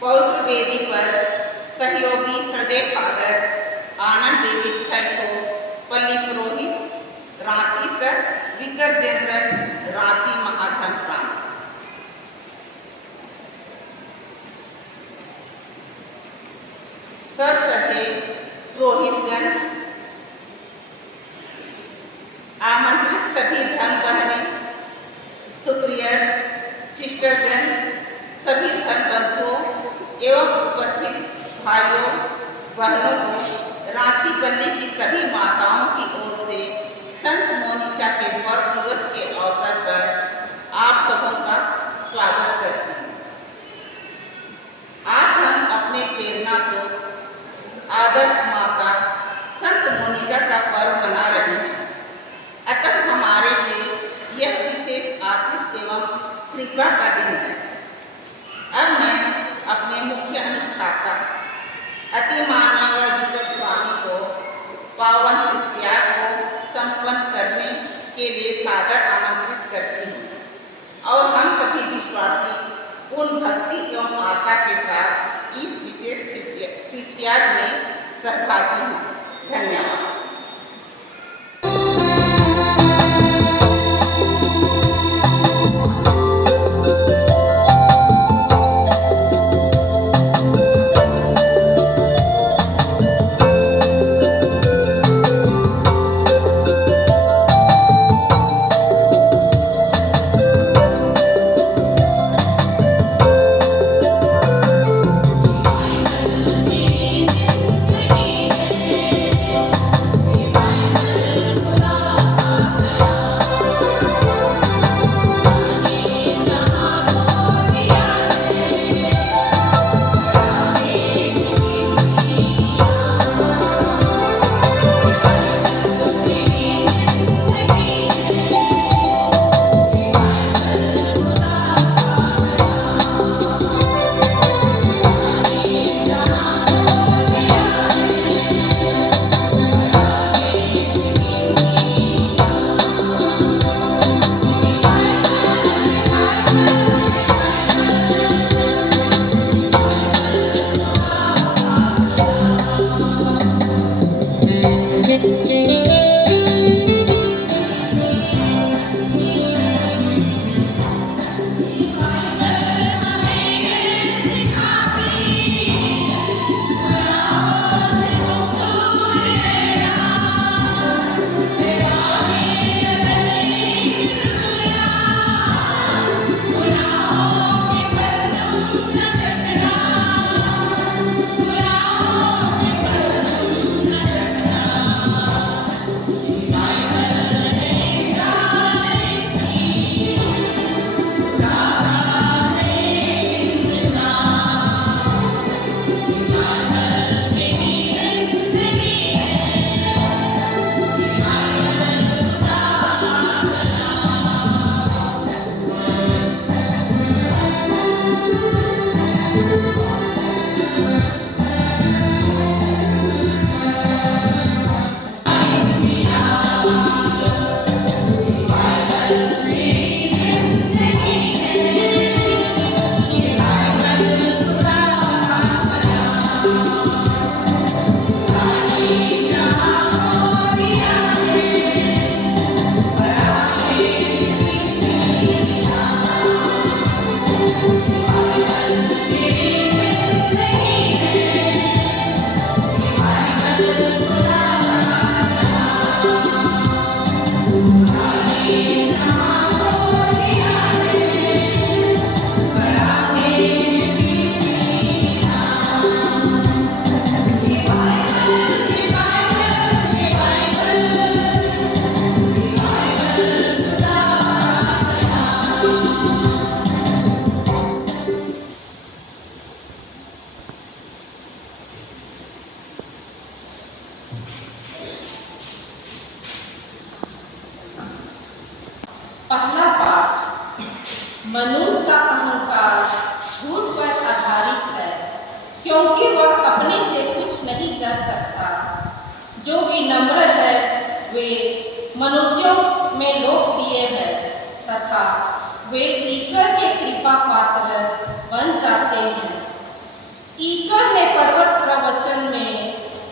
पवित्र वेदी पर सहयोगी हृदय फादर आनंद डेविड खैको, पल्ली पुरोहित Ranchi sir, vicar general Ranchi महाधन प्रांत। सर्वश्रद्धेय पुरोहितगण, आमंत्रित सभी धर्म बहनें, सुप्रियर सिस्टरगण, सभी धर्म बंधुओं एवं उपस्थित भाइयों बहनों को रांची पल्ली की सभी माताओं की ओर से संत मोनिका के पर्व दिवस के अवसर पर आप सबों का स्वागत करती हूँ। आज हम अपने प्रेरणा स्रोत आदर्श माता संत मोनिका का पर्व मना रहे हैं। अतः हमारे लिए यह विशेष आशीष एवं कृपा का दिन है। अब मैं अपने मुख्य अनुष्ठाता अति मान्यवर बिशप स्वामी को पावन त्याग को संपन्न करने के लिए सादर आमंत्रित करती हूँ और हम सभी विश्वासी पूर्ण भक्ति एवं आशा के साथ इस विशेष त्याग में सहभागी हूँ। धन्यवाद। पहला पाठ। मनुष्य का अहंकार झूठ पर आधारित है, क्योंकि वह अपने से कुछ नहीं कर सकता। जो विनम्र है वे मनुष्यों में लोकप्रिय है, तथा वे ईश्वर के कृपा पात्र बन जाते हैं। ईश्वर ने पर्वत प्रवचन में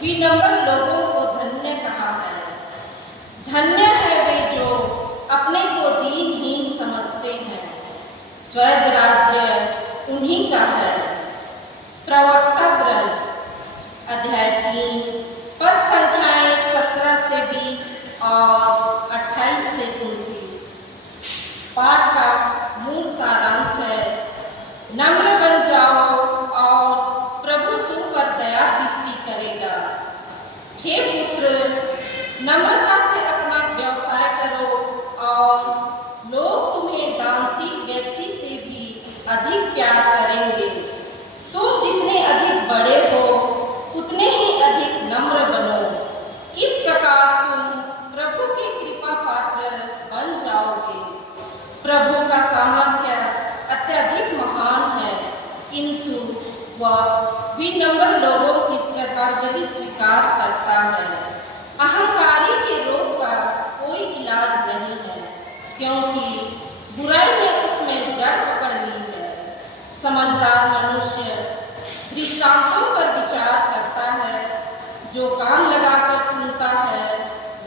विनम्र लोगों को धन्य कहा है। धन्य है वे जो अपने को दीनहीन समझते हैं, स्वर्ग राज्य उन्हीं का है। प्रवक्ता ग्रंथ अध्याय 3 पद संख्याएं 17 से 20 और 28 से 29। पाठ का मूल सारांश है, नम्र बन जाओ और प्रभु तुम पर दया दृष्टि करेगा। हे पुत्र, नम्रता से अपना व्यवसाय करो और लोग तुम्हें दानशील व्यक्ति से भी अधिक प्यार करेंगे। तुम जितने अधिक बड़े हो उतने ही अधिक नम्र बनो। इस प्रकार तुम प्रभु के कृपा पात्र बन जाओगे। प्रभु का सामर्थ्य अत्यधिक महान है, किंतु वह विनम्र लोगों की श्रद्धांजलि स्वीकार करता है। अहंकारी के रोग का कोई इलाज नहीं है, क्योंकि बुराई ने उसमें जड़ पकड़ ली है। समझदार मनुष्य दृष्टांतों पर विचार करता है, जो कान लगाकर सुनता है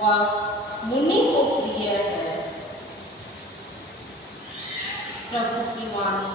वह मुनि को प्रिय है। प्रभु की वाणी।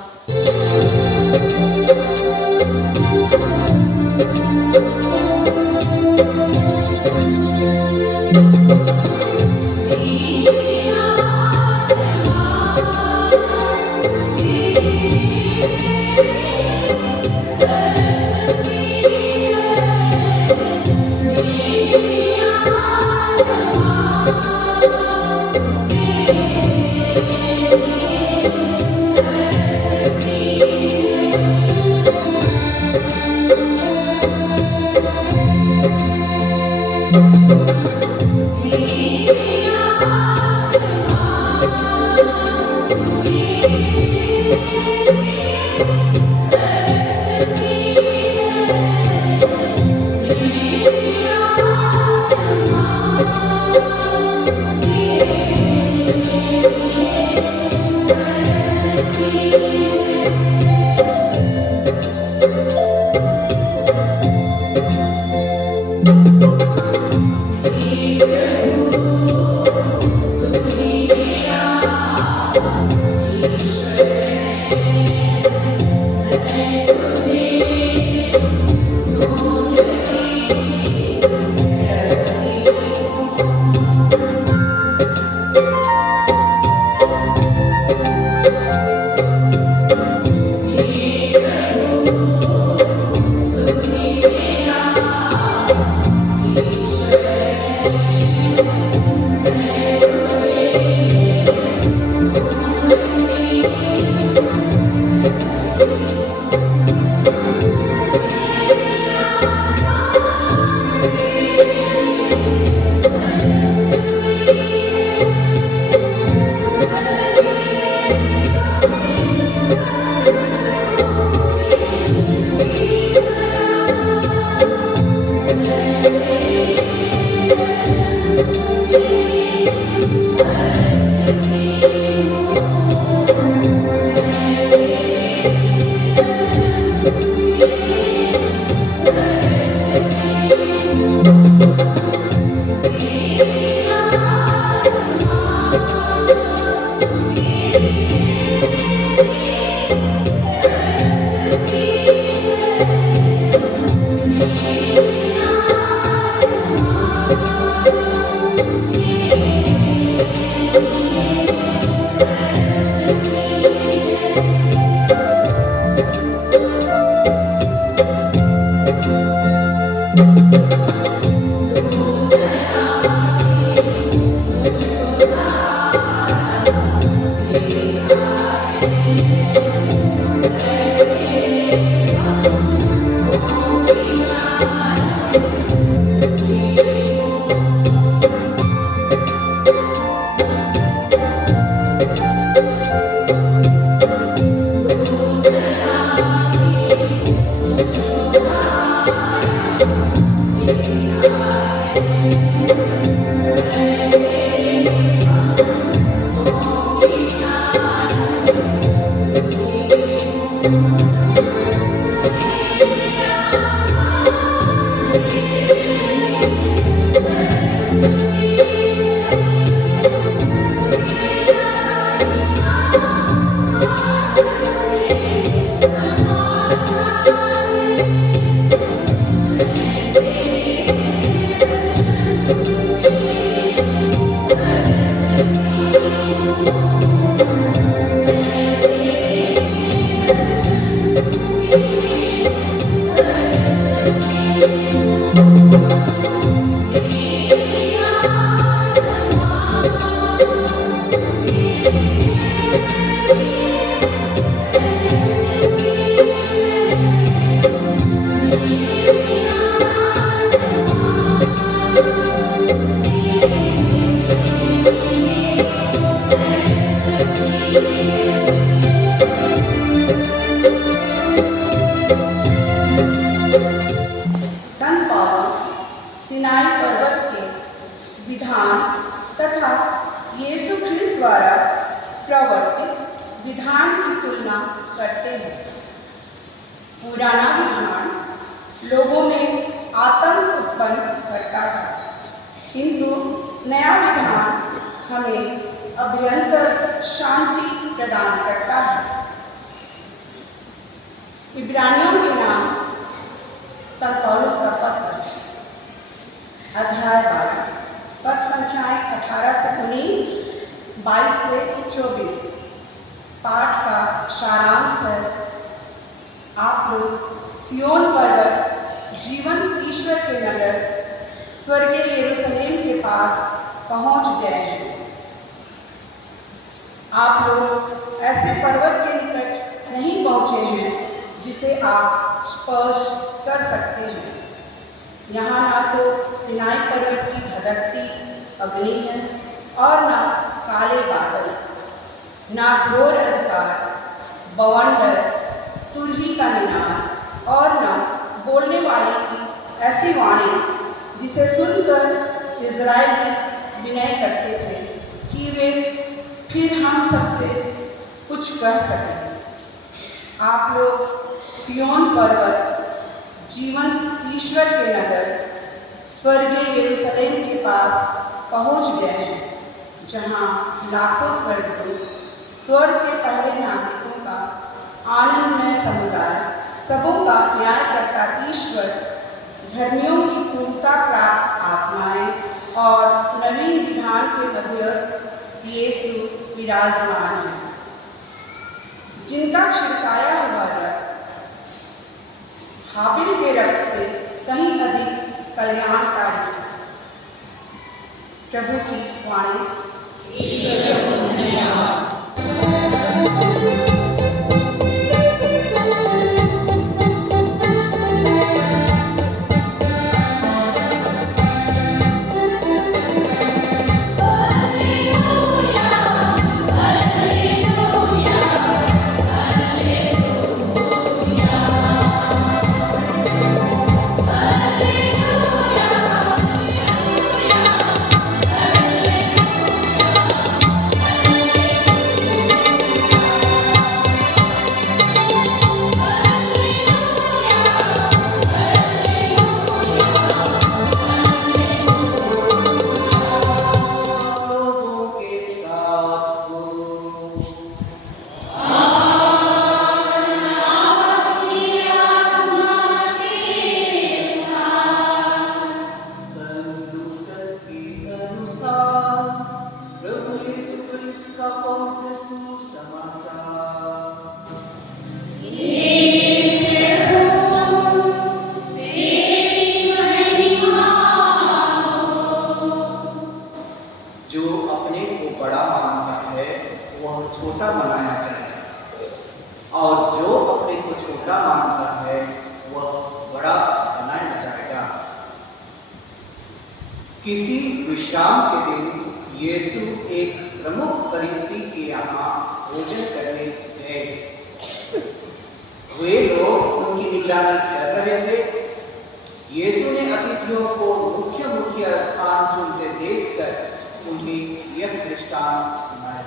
विधान तथा यीशु ख्रिस्त द्वारा प्रवर्तित विधान की तुलना करते हैं। पुराना विधान लोगों में आतंक उत्पन्न करता था, किंतु नया विधान हमें अभ्यंतर शांति प्रदान करता है। इब्रानियों के नाम संत पौलुस का पत्र, अध्याय 12, पद संख्याएं 18 से 19, 22 से 24। पाठ का सारांश है, आप लोग सियोन पर्वत जीवन ईश्वर के नगर स्वर्गीय यरूशलेम के पास पहुंच गए हैं। आप लोग ऐसे पर्वत के निकट नहीं पहुंचे हैं जिसे आप स्पर्श कर सकते हैं। यहाँ ना तो सिनाई पर्वत की धधकती अग्नि है और ना काले बादल, ना घोर अंधकार, बवंडर, तुरही का निनाद और ना बोलने वाले की ऐसी वाणी जिसे सुनकर इज़राइली विनय करते थे कि वे फिर हम सबसे कुछ कह सकें। आप लोग सियोन पर्वत जीवन ईश्वर के नगर स्वर्गीय यरूशलेम के पास पहुंच गए हैं, जहां लाखों स्वर्गदूत स्वर्ग के पहले नागरिकों का आनंदमय समुदाय, सबों का न्यायकर्ता ईश्वर, धर्मियों की पूर्णता प्राप्त आत्माएं और नवीन विधान के मध्यस्थ यीशु विराजमान है, जिनका छिड़काया हुआ रक्त हाबिल के रक्त से कहीं अधिक कल्याणकारी है। प्रभु की वाणी। छोटा बनाया जाए और जो अपने को छोटा मानता है वह बड़ा बनाया जाएगा। किसी विश्राम के दिन यीशु एक प्रमुख फरीसी के यहाँ भोजन करने गए। वे लोग उनकी निगरानी कर रहे थे। यीशु ने अतिथियों को मुख्य स्थान चुनते देखकर उन्हें यह दृष्टांत सुनाया।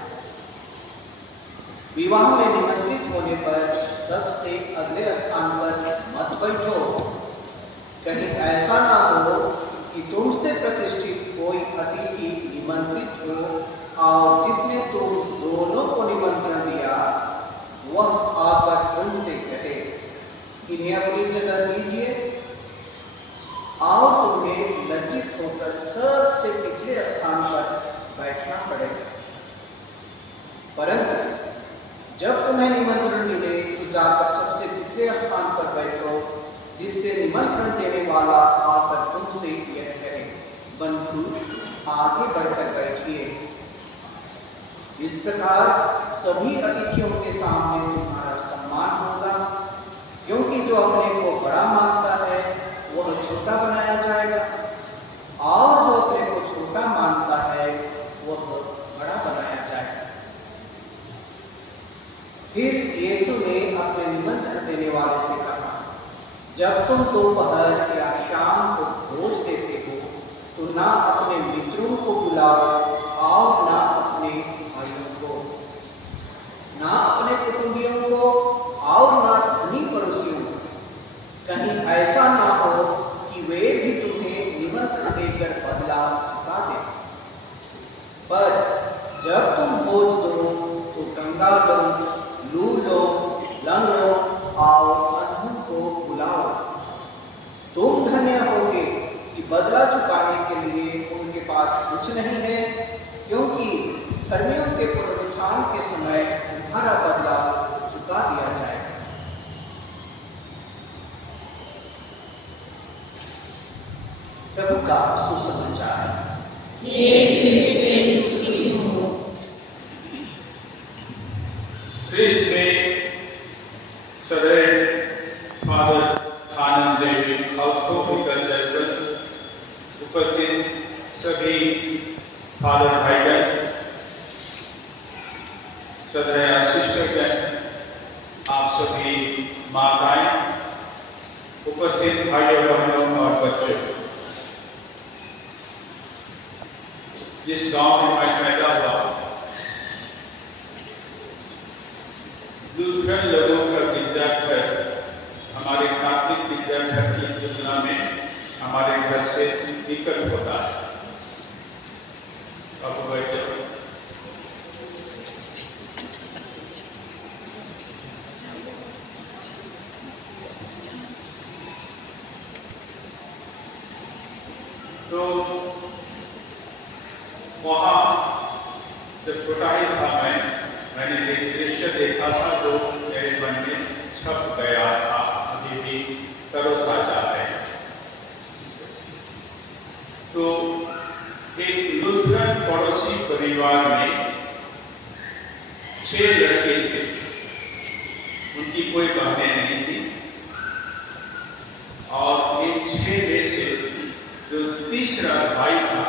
विवाह में निमंत्रित होने पर सबसे अगले स्थान पर मत बैठो, कहीं ऐसा ना हो कि तुमसे प्रतिष्ठित कोई अतिथि निमंत्रित हो और जिसने तुम दोनों को निमंत्रण दिया वह आकर तुमसे कहे, इन्हें अपनी जगह दीजिए, और तुम्हें लज्जित होकर सबसे पिछले स्थान पर बैठना पड़ेगा। परंतु जब तुम्हें निमंत्रण मिले तो जाकर सबसे पिछले स्थान पर बैठो, जिससे निमंत्रण देने वाला आकर तुमसे यह कहे, बंधु आगे बढ़कर बैठिए। इस प्रकार सभी अतिथियों के सामने तुम्हारा सम्मान होगा, क्योंकि जो अपने को बड़ा मानता है वह छोटा बनाया जाएगा, और जो अपने को छोटा मानता है वह बड़ा बनाया जाएगा। फिर यीशु ने अपने निमंत्रण देने वाले से कहा, जब तुम दोपहर या शाम को भोज देते हो तो ना अपने मित्रों बदलाओ और ना अपने भाइयों को, ना अपने कुटुंबियों को और ना धनी पड़ोसियों को। कहीं ऐसा ना हो कि वे भी तुम्हें निमंत्रण देकर बदला चुका दें। पर जब तुम भोज दो तो गंगा दो, लूलो, लंगड़ों और अंधों को बुलाओ। तुम धन्य होगे कि बदला चुकाने के लिए उनके पास कुछ नहीं है, क्योंकि धर्मियों के पुनरुत्थान के समय तुम्हारा बदला चुका दिया जाएगा। प्रभु का सुसमाचार। ख्रिस्त में सदैव फादर आनंद डेविड अवधोविकर जर्गन, उपस्थित सभी फादर भाईगण, सदैव सिस्टरगण, आप सभी माताएं, उपस्थित भाइयों बहनों और बच्चों। जिस गांव में मैं पैदा हुआ, लूथरन लोगों का गिरजाघर हमारे कैथोलिक गिरजाघर की तुलना में हमारे घर से निकट होता है। अब बैठो। तो वहाँ जब छोटा ही था मैंने एक दृश्य देखा था जो मेरे मन में छप गया था, अभी भी तरोताजा है। तो एक लूथरन पड़ोसी परिवार में 6 लड़के थे, उनकी कोई बहनें नहीं थी, और इन 6 में से जो तीसरा भाई था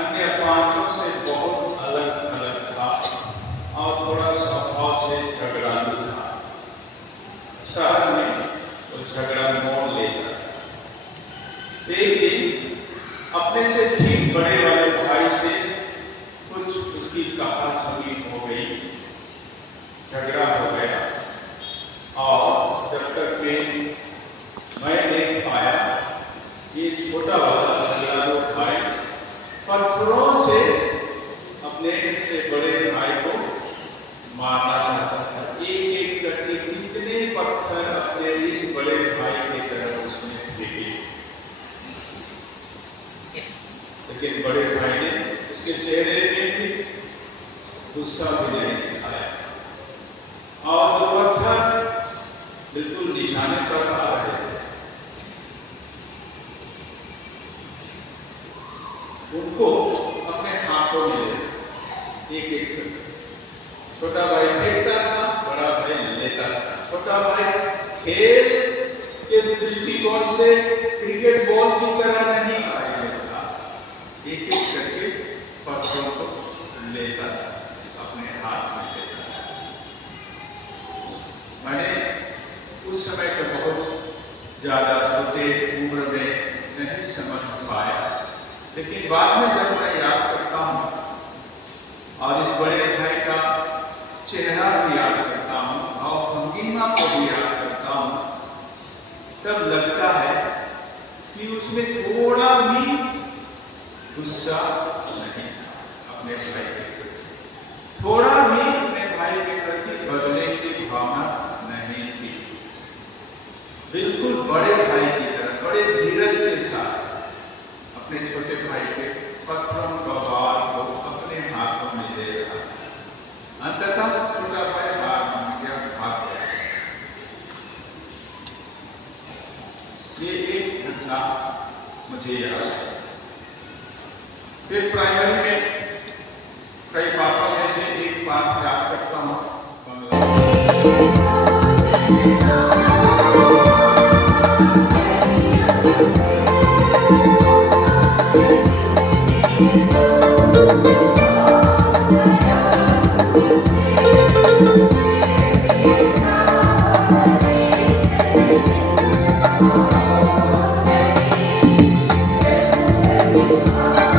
अन्य 5 से बहुत अलग थलग था और थोड़ा स्वभाव से झगड़ालू था। शहर में वो झगड़ा मोड़ लेता था। एक दिन अपने से ठीक बड़े वाले भाई से कुछ उसकी कहा सुनी हो गई, झगड़ा हो गया, और जब तक मैं देख पाया ये छोटा वाला झगड़ालू भाई पत्थरों से अपने से बड़े भाई को मारना चाहता था। एक एक करके कितने पत्थर अपने इस बड़े भाई की तरफ उसने फेंके, लेकिन बड़े भाई ने उसके चेहरे में भी गुस्सा भी नहीं दिखाया, और वो पत्थर बिल्कुल निशाने पर आ रहे थे। उनको अपने हाथों में एक एक छोटा भाई फेंकता था, बड़ा भाई लेता था। छोटा भाई खेल के दृष्टिकोण से क्रिकेट बॉल की तरह नहीं आया था, एक एक करके पत्थरों को लेता था, अपने हाथ में लेता था। मैंने उस समय तो बहुत ज्यादा छोटे उम्र में नहीं समझ पाया, लेकिन बाद में जब मैं याद करता हूँ और इस बड़े भाई का चेहरा भी याद करता हूँ और भंगिमा को भी याद करता हूँ, तब लगता है कि उसमें थोड़ा भी गुस्सा नहीं था अपने भाई के प्रति, थोड़ा भी अपने भाई के प्रति बदले की भावना नहीं थी। बिल्कुल बड़े भाई की तरह बड़े धीरज के साथ अपने छोटे भाई के पत्थरों का भार को अपने हाथों में ले रहा था। अंततः छोटा भाई हार मान गया, भाग गया। ये एक घटना मुझे याद है। फिर प्राइमरी में कई बातों में से एक बात याद करता हूँ। Thank you.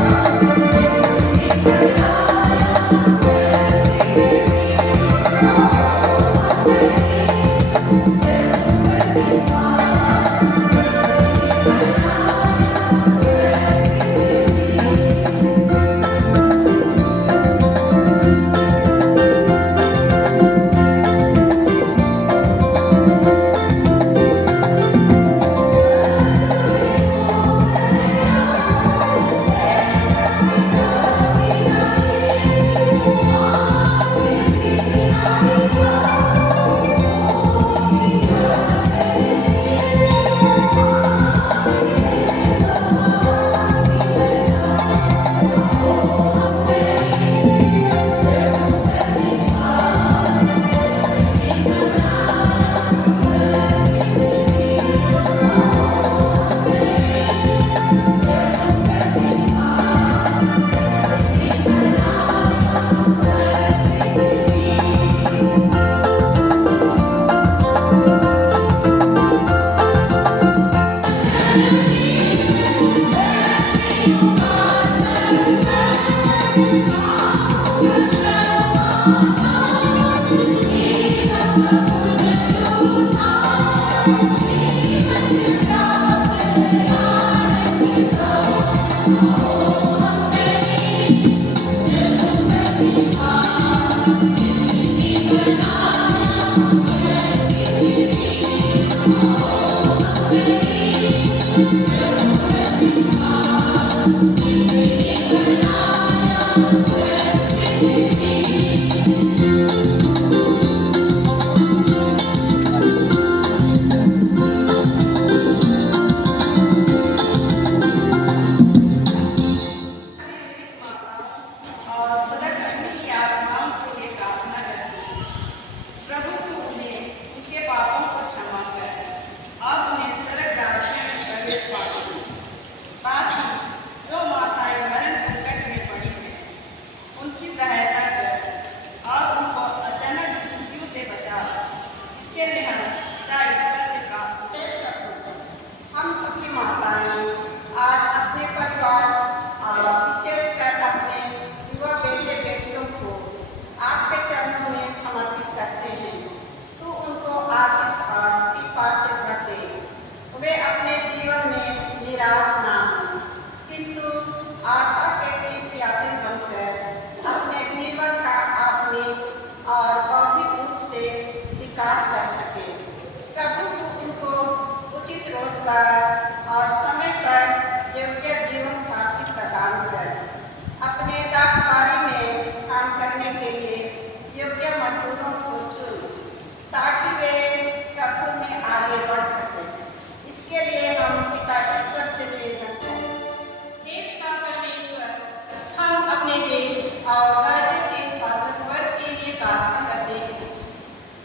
देश और राज्य के शासक वर्ग के लिए प्रार्थना करते हैं।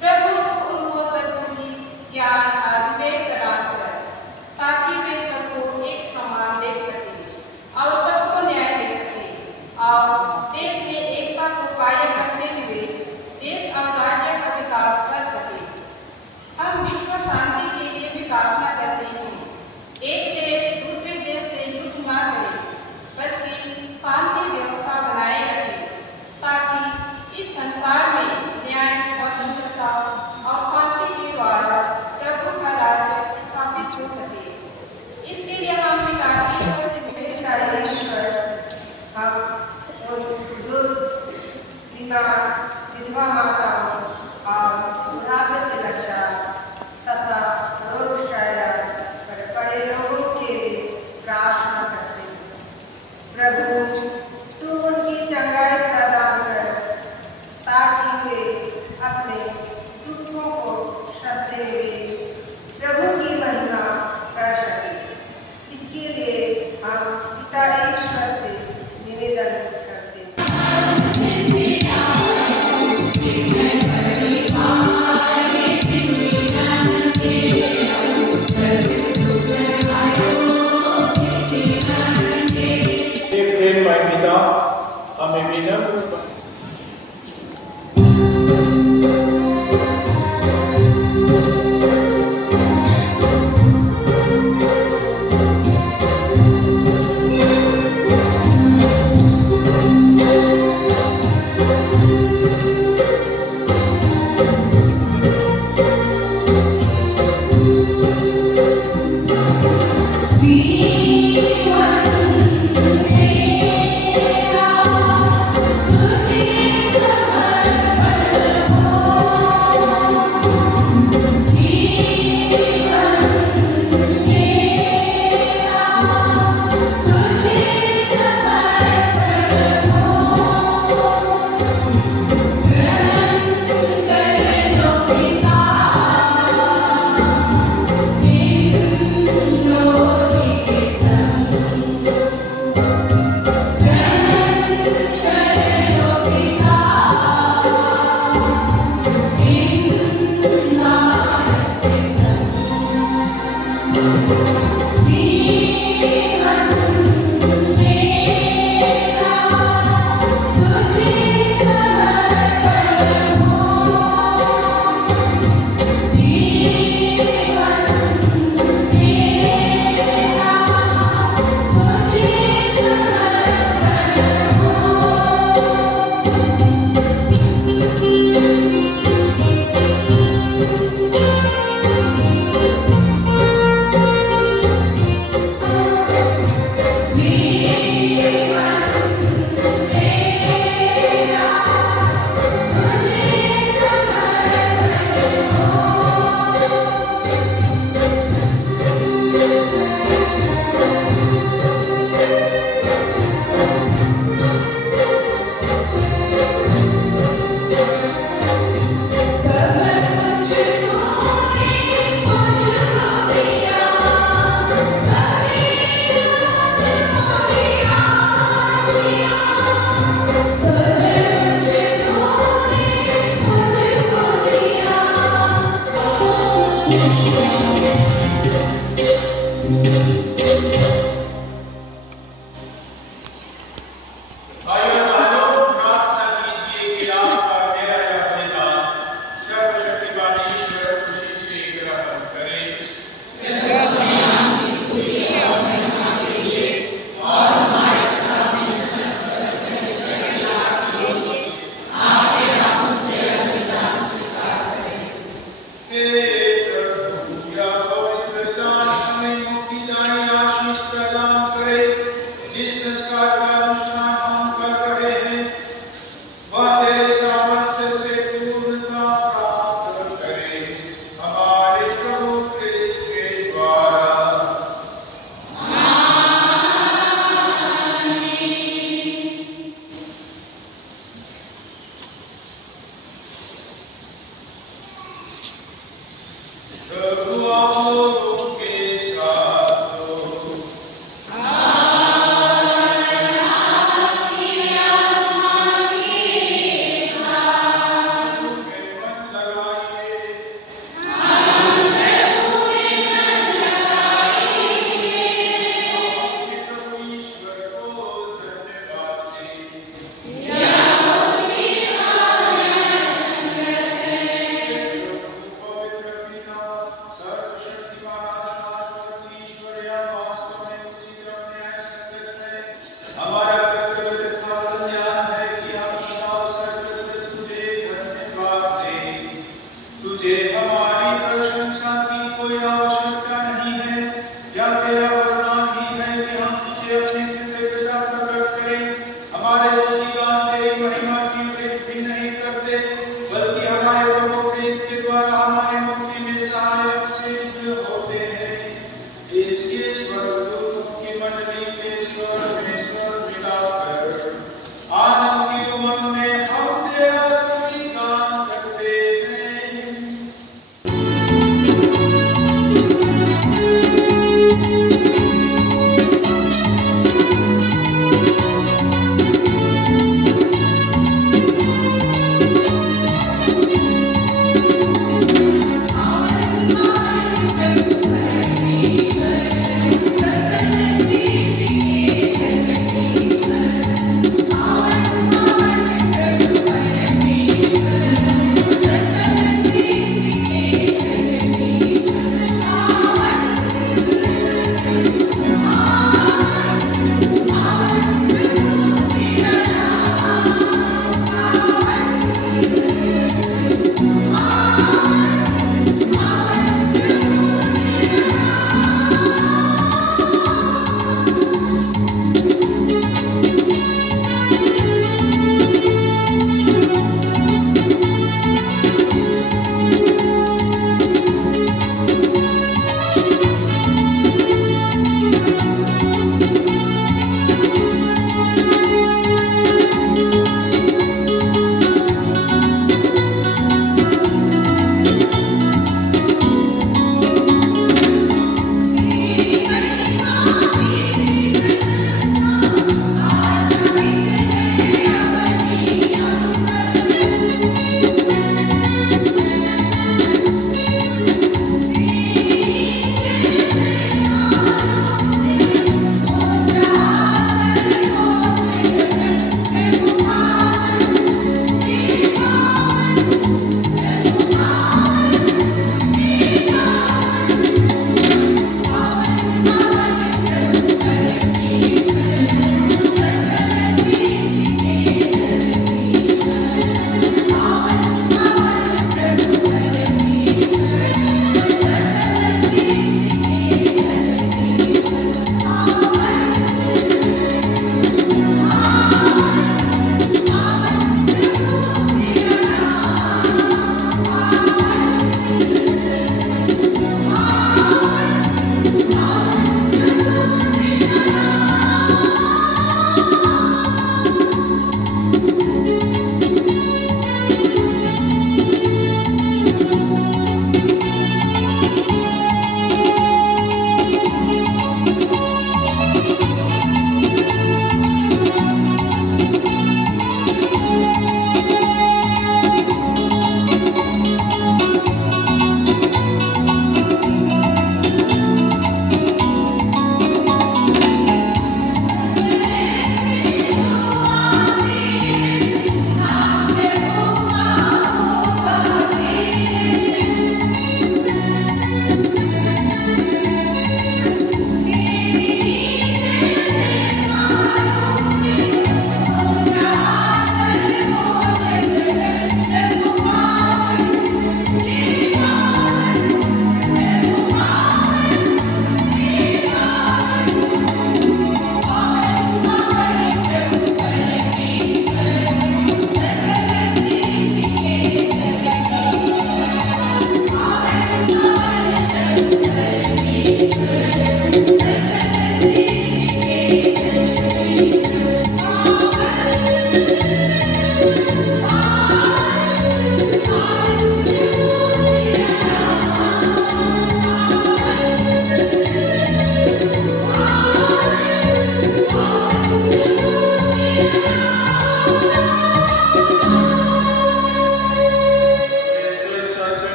प्रभु तो उनको सद्बुद्धि, ज्ञान और विवेक प्रदान कर, ताकि वे सबको एक समान देख सके और सबको न्याय दे सके और देश में एकता को कायम रखते हुए देश और राज्य का विकास कर सके। हम विश्व शांति के लिए भी प्रार्थना करते हैं। एक देश दूसरे देश से युद्ध न करे, बल्कि शांति व्यवस्था बनाए रखे, ताकि इस संसार में न्याय, स्वतंत्रता और शांति के द्वारा प्रभु का राज्य स्थापित हो सके। इसके लिए हम पिता ईश्वर से पिता ईश्वर, हम बुजुर्ग, बीमार, विधवा माताओं और बुढ़ापे से रक्षा तथा रोग शायद बड़े लोगों के लिए प्रार्थना करते हैं। प्रभु, तू उनकी चंगाई प्रदान कर, ताकि वे अपने दुखों को सहते हुए प्रभु की महिमा कर सके। इसके लिए हम पिता ईश्वर से निवेदन करते हैं। हे प्रेममय पिता, हमें विनम्र तुझे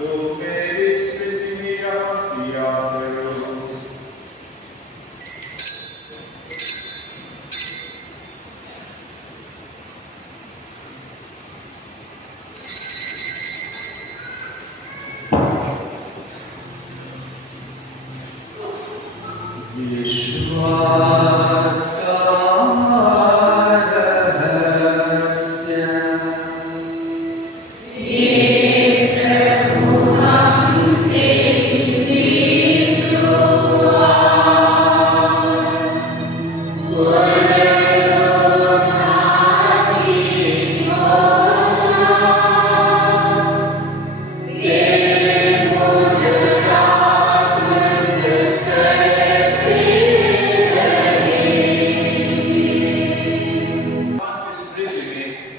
तो मेरी स्मृति में रहा किया करो। विश्वास का रहस्य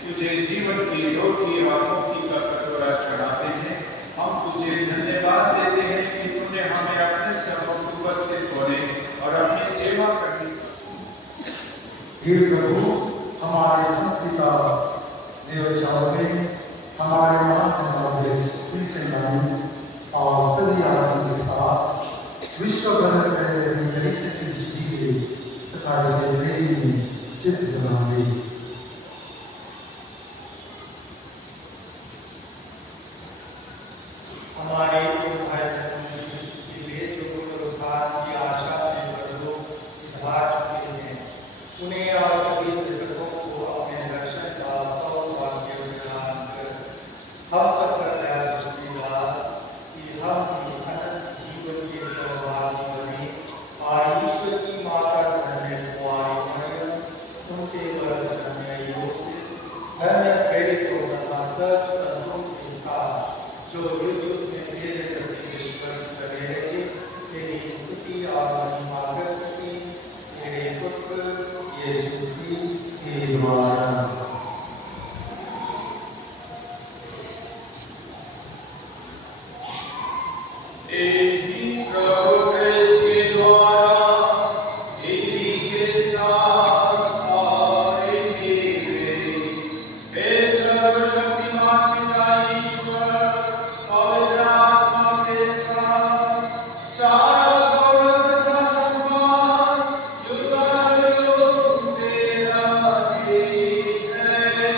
तुझे जीवन की रोटी और मुक्ति का कटोरा चढ़ाते हैं। हम तुझे धन्यवाद देते हैं कि तूने हमें अपने सम्मुख उपस्थित होने और अपनी सेवा करने हे प्रभु, हमारे संत पिता देव चावले, हमारे महाधन्यवाद इनसे और सभी आचरण के साथ विश्व भर में पहले कलीसिया की स्तुति के तथा इसे प्रेम में सिद्ध बना दे। हमारे भाई वे जो पुनरुत्थान की आशा में प्रभु सिद्धार चुके हैं, उन्हें और सभी मृतकों को अपने दर्शन का सौभाग्य प्रदान कर हम सब पर दया दृष्टि डाल कि हम भी अनंत जीवन के सहभागी बने और ईश्वर की माता धन्य कुंवारी मरियम, उनके वर धन्य योसेफ, धन्य प्रेरितों तथा सब संतों के साथ जो युग युग में तेरे प्रति विश्वास करे रहे, तेरी स्तुति और महिमा कर सके, तेरे पुत्र यीशु ख्रीस्त के द्वारा। यही प्रभु क्रिस्त के द्वारा यही के साथ और यही वे हे सर्वशक्तिमान पिता ईश्वर पवित्र आत्मा के साथ सारा गौरव तथा सम्मान युगानुयुग तेरा ही है।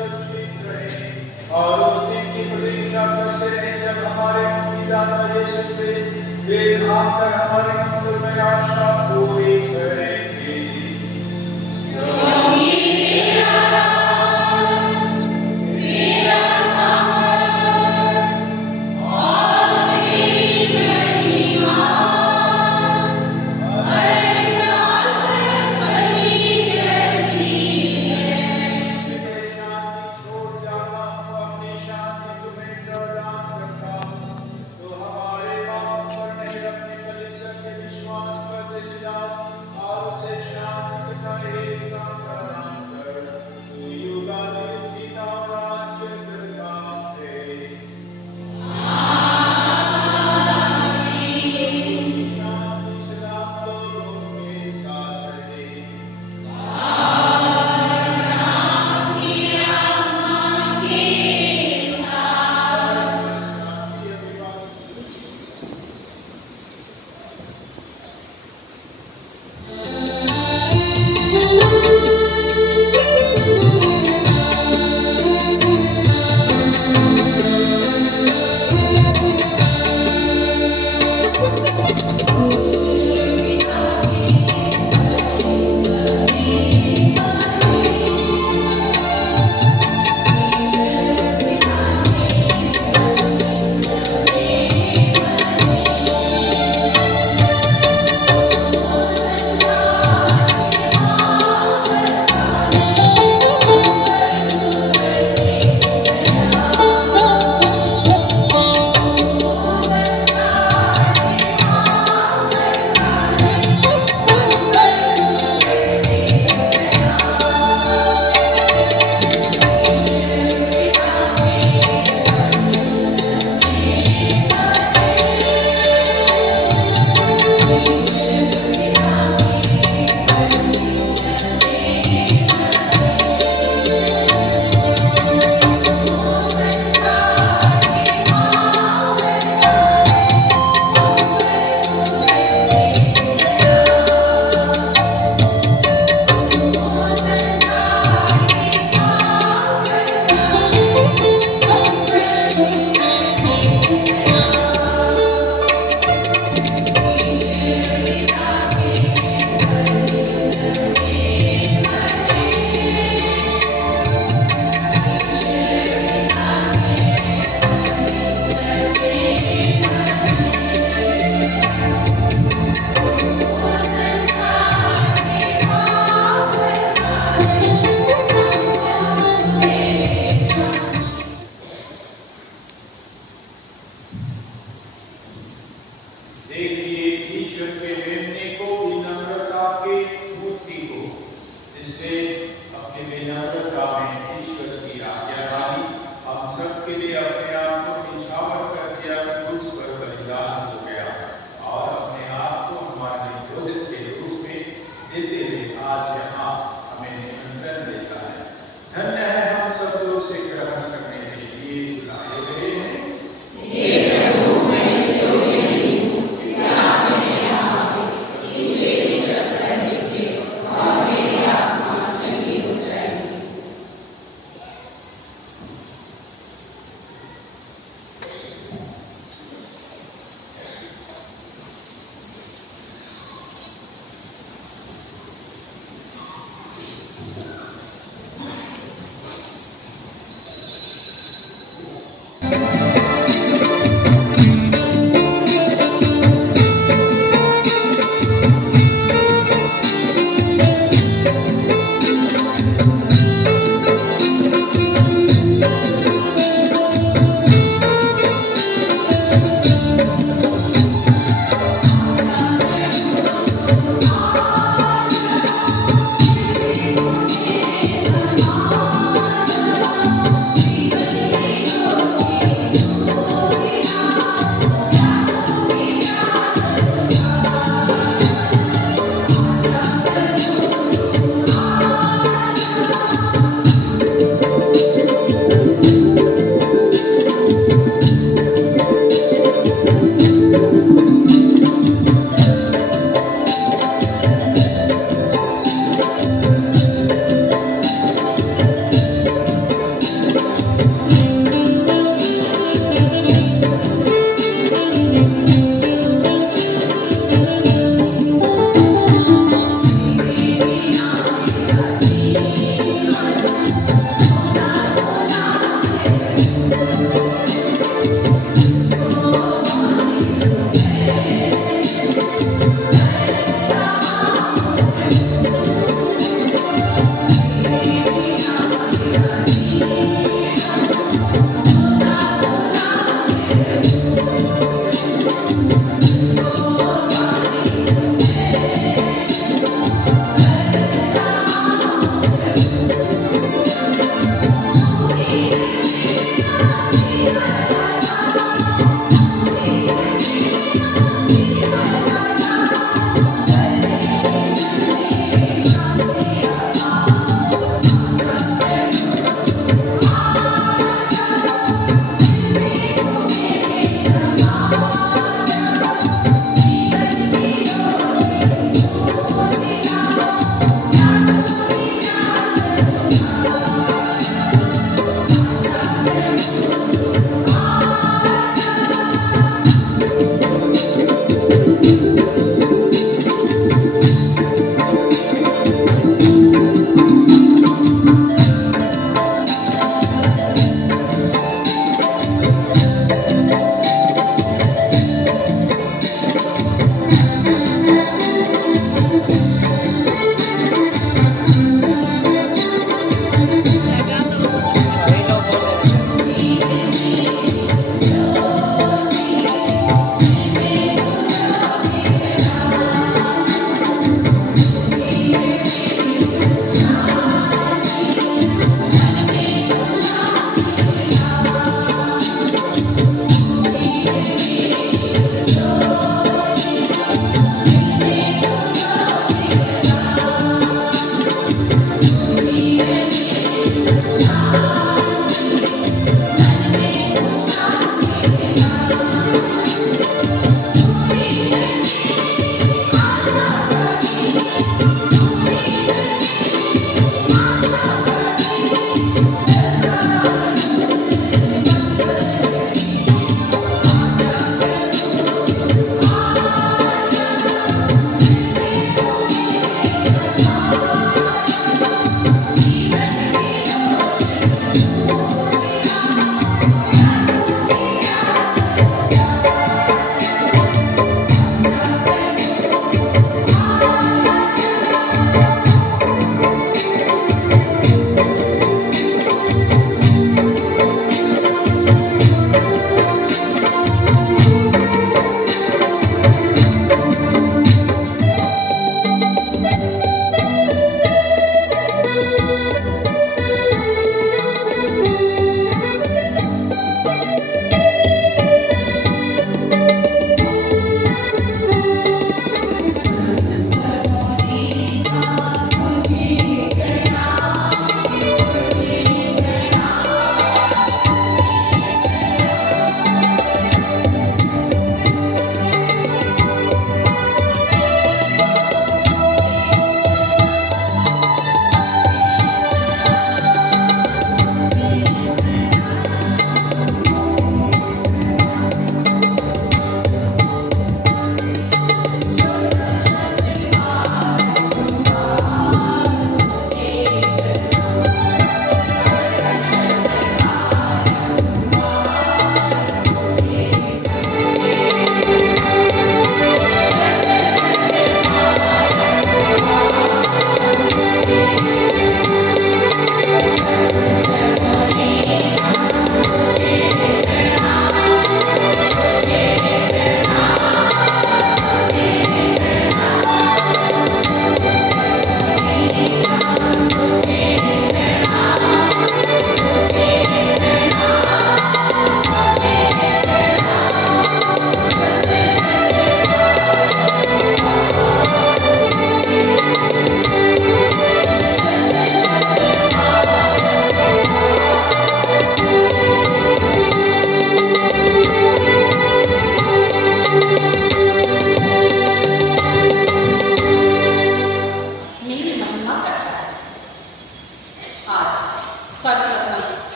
सुरक्षित रहे और उस दिन की प्रतीक्षा करते रहे जब हमारे मुक्तिदाता यीशु क्रिस्त फिर आकर हमारे मंगलमय आशा पूरी करेंगे। और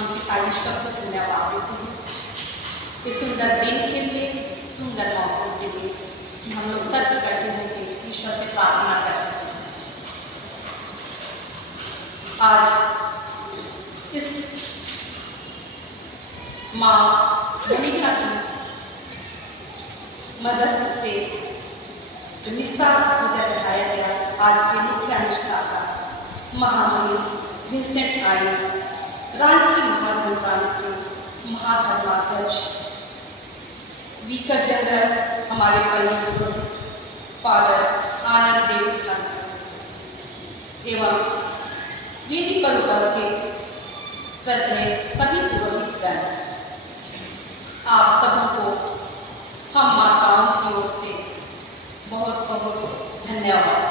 हम पिता ईश्वर को धन्यवाद देते हैं इस सुंदर दिन के लिए, सुंदर मौसम के लिए कि हम लोग सब इकट्ठे होकर ईश्वर से प्रार्थना कर सकते हैं। आज इस माँ मोनिका की मदद से जो मिस्सा पूजा चढ़ाया गया, आज के मुख्य अनुष्ठाता महामहिम विंसेंट आई, रांची महाधर्मराम के महाधर्माध्यक्ष वीकर जनरल हमारे परम पुरोहित फादर आनंद देव खान एवं वेदी पर उपस्थित श्रद्धेय सभी पुरोहितगण, आप सबों को हम माताओं की ओर से बहुत बहुत धन्यवाद।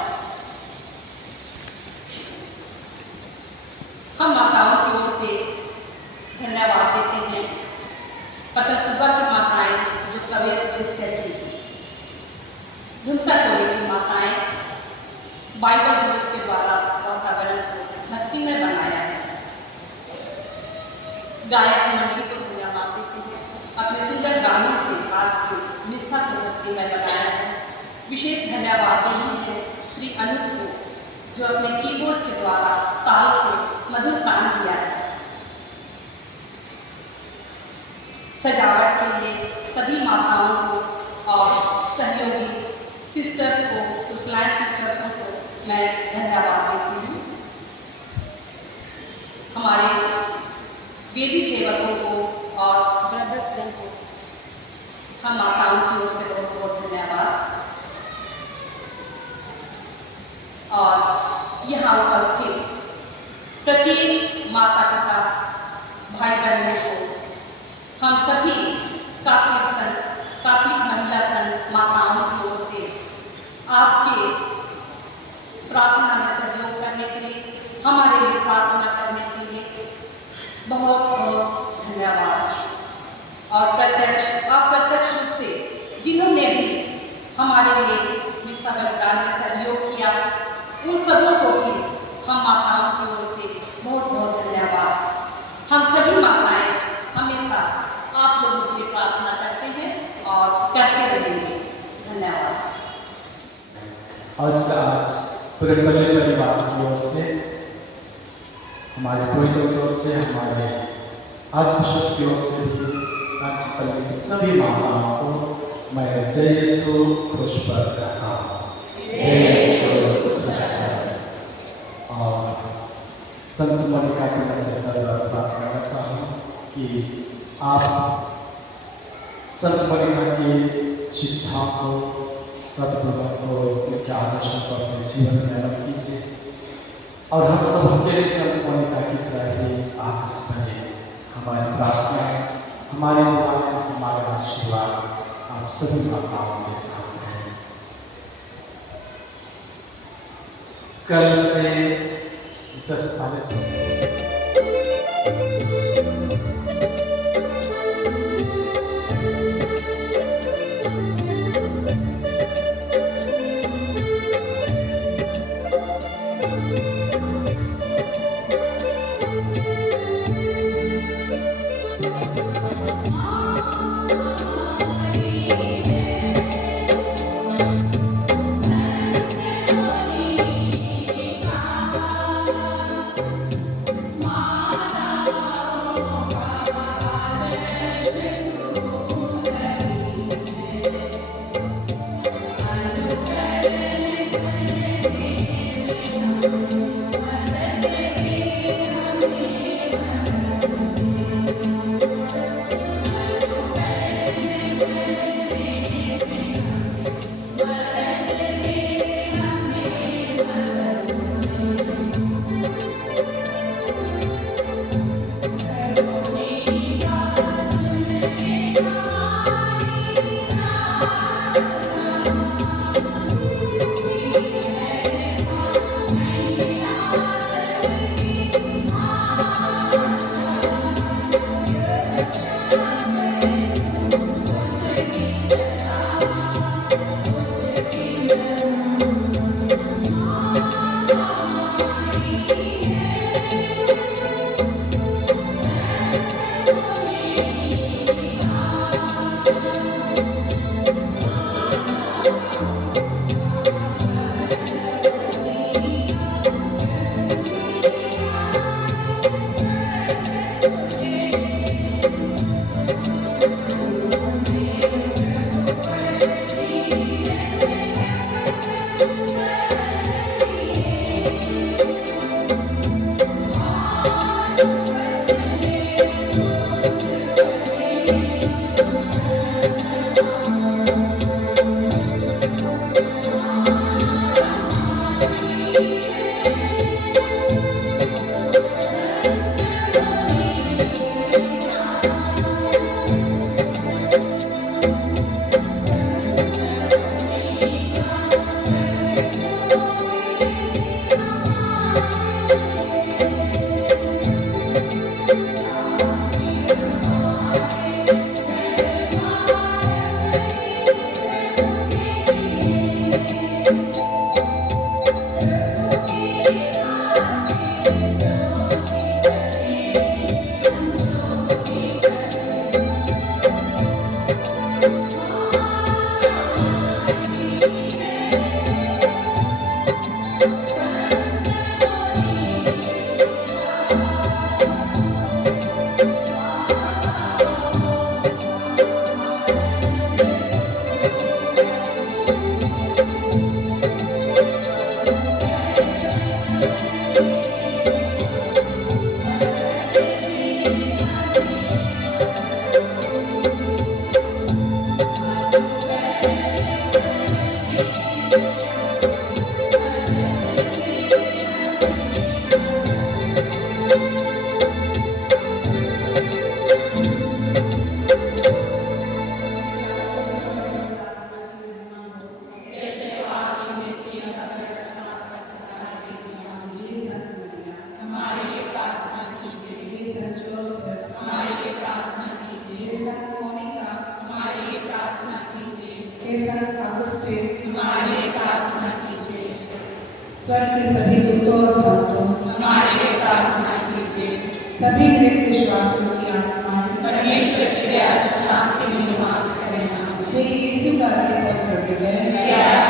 हम माताओं की ओर से धन्यवाद देते हैं पतलकुबा की माताएं जो प्रवेश नृत्य की, धुमसा टोले की माताएं बाइबल दिवस के द्वारा वातावरण को भक्तिमय बनाया है। गायक मंडली को धन्यवाद देते हैं, अपने सुंदर गानों से आज के मिस्सा को भक्तिमय बनाया है। विशेष धन्यवाद देनी है श्री अनूप को जो अपने कीबोर्ड के द्वारा ताल को मधुर तान दिया है। सजावट के लिए सभी माताओं को और सहयोगी सिस्टर्स को, कुशलाइन सिस्टर्सों को मैं धन्यवाद देती हूँ। हमारे वेदी सेवकों को और ब्रदर्सगण को हम माताओं की ओर से बहुत बहुत धन्यवाद। और यहाँ उपस्थित प्रत्येक माता पिता भाई बहनों को हम सभी कैथोलिक महिला संघ माताओं की ओर से आपके प्रार्थना में सहयोग करने के लिए, हमारे लिए प्रार्थना करने के लिए बहुत बहुत धन्यवाद। और अप्रत्यक्ष रूप से जिन्होंने भी हमारे लिए इस मिस्सा बलिदान में सहयोग किया, उन सबों को भी हम माताओं की ओर से बहुत बहुत धन्यवाद। हम सभी माताएं हमेशा आप लोगों के लिए प्रार्थना करते हैं और करते रहेंगे। धन्यवाद। आज पूरे परिवार की ओर से, हमारे पुरोहितों की ओर से, हमारे आर्चबिशप की ओर से भी रांची पल्ली की सभी माताओं को मैं जय यीशु खुश पर कहता हूँ। जय यीशु। और संत मोनिका की मैं सर्वदा प्रार्थना करता हूँ कि आप संत मोनिका की शिक्षाओं को, सद्गुणों को, उनके आदर्शों को अपने जीवन में अलग कीजिए और हम सब अकेले संत मोनिका की तरह ही आदर्श बने। हमारी प्रार्थना, हमारी दुआएं, हमारा आशीर्वाद आप सभी माताओं के साथ हैं। कल से जिस तरह से पहले माँ स्वर्ग के सभी दूतों और संतों, हमारे लिए प्रार्थना कीजिए। सभी मृत विश्वासियों की आत्माएं परमेश्वर की दया से शांति में निवास करें। श्री यीशु का पवित्र हृदय, आराधना